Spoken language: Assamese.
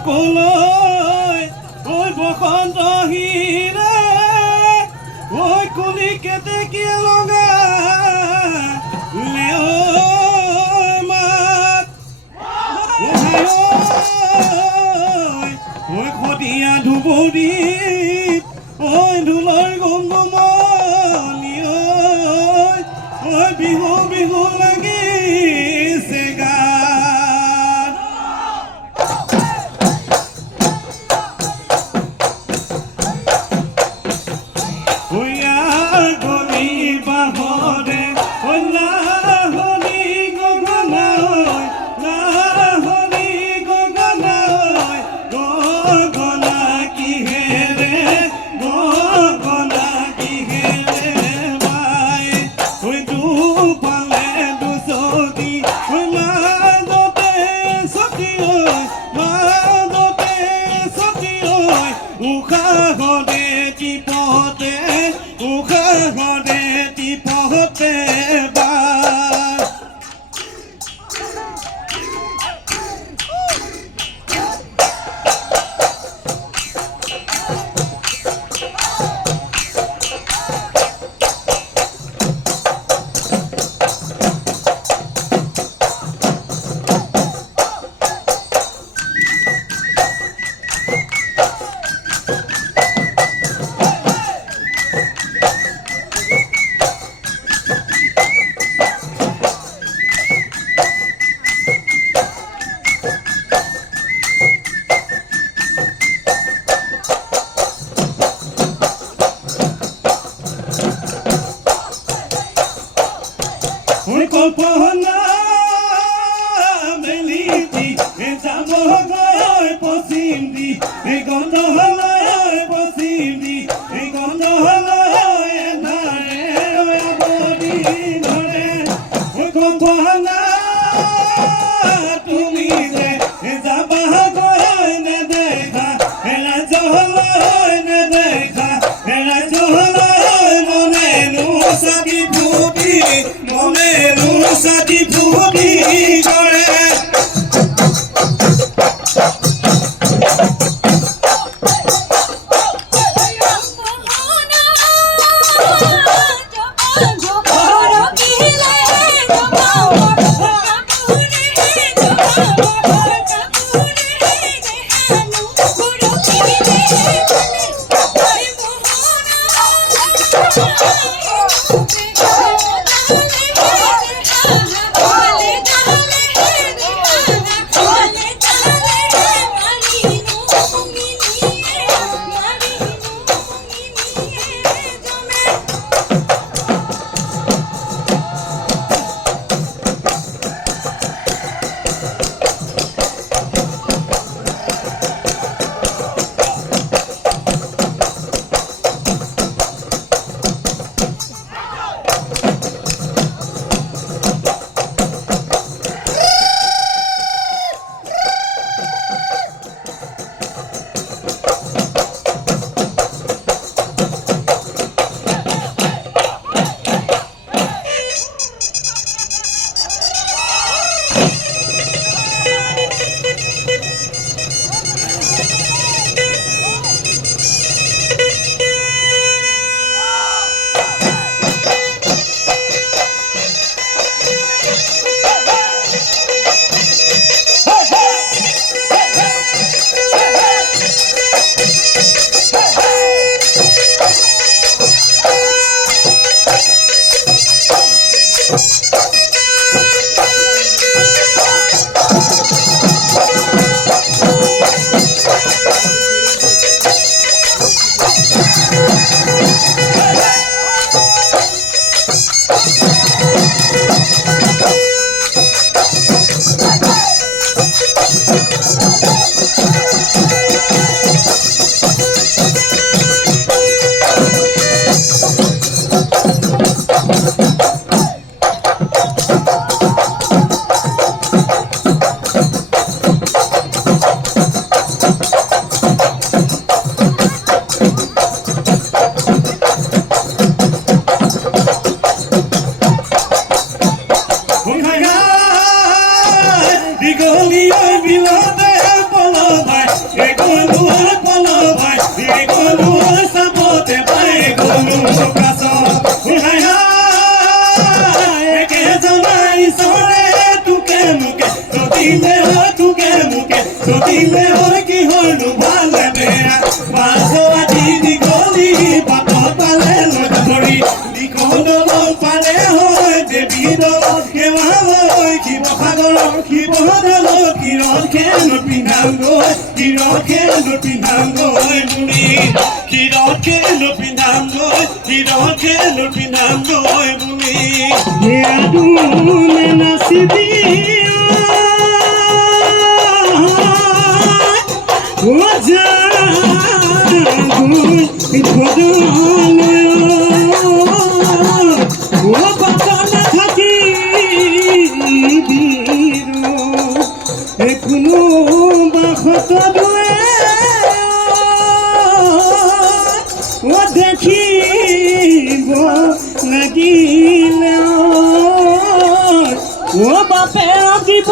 বুকুলৈ ঐ বসন্ত হিৰে ঐ কুলি কেতেকীয়ে লগা লেও মাত ঐ খটিয়া ধুবুৰীত ঐ ঢোলৰ গুমগুমনি ঐ বিহু বিহু লাগিছে গান গলি বাহৰে লাহনি গগনা কিহেৰে বাই দুফালে দুচকী মাজতে চকী উশাহতে টিপতে বা কল্পনা মেলি দি যাব গৈ পশ্চিম দি গন্ধ হলয় পশ্চিম দি গন্ধ হলয় এন্ধাৰে আৱৰি ধৰে কল্পনা তুমি যে যাবা গৈ নেদেখা ৰাজ্য হলয় নেদেখা ৰাজ্য হলয় মনেনো চাকি ফুটি সাথী ফুটি কৰে পলো ভাই গলো চাবতে পাই গলো কাছ হাই হাই একেজনাই চৰে তোকে মোকে চতিলে তোকে মোকে চতিলে কি হলো ভালে বেয়া বাজোৱা দি গলি বাট পালে লগ ধৰি দিখনলৈ পালে হয় দেৱীৰ কেৱালৈ শিৱসাগৰৰ শিৱসাগৰলৈ কিৰণ খেল পিন্ধাংগৈ কিৰণ খেল পিন্ধাংগৈ মুনি কিৰণ খেল পিন্ধাংগৈ কিৰণ খেল পিন্ধাংগৈ মুনি আদুনে নাচিবি ও জাগুই ধদলে ও বাগানে থাকি বিরু এখনো বাখত দুয়ে ও দেখিব লাগিলে ও বাপে দিব